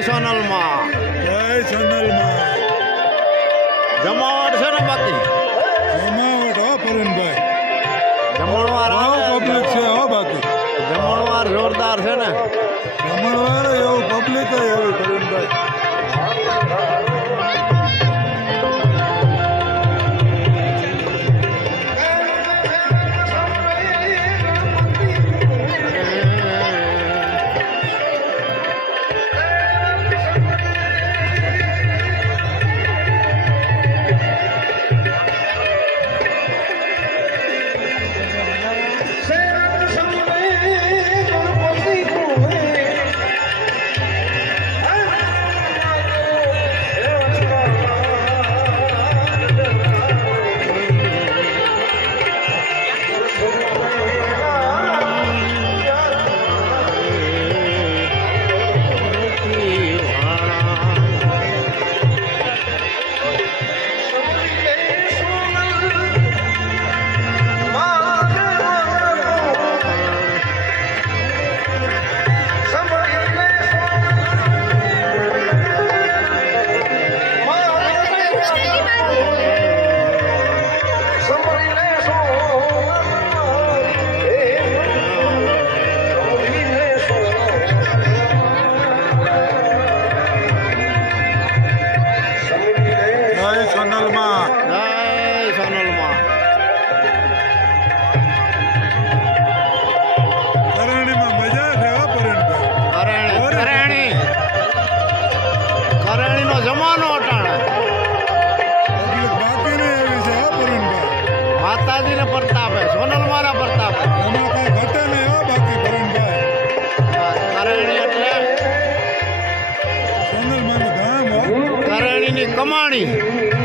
સોનલમાં જમાવટ છે ને બાકી જમાવટ હો પરણભાઈ જમણવાર પબ્લિક છે હો બાકી જમણવાર જોરદાર છે ને જમણવાર એવું પબ્લિક એવું પરણભાઈ જમાનો અટાણે માતાજીને પ્રતાપે સોનલ મારા પ્રતાપે કરણી એટલે કરણીની કમાણી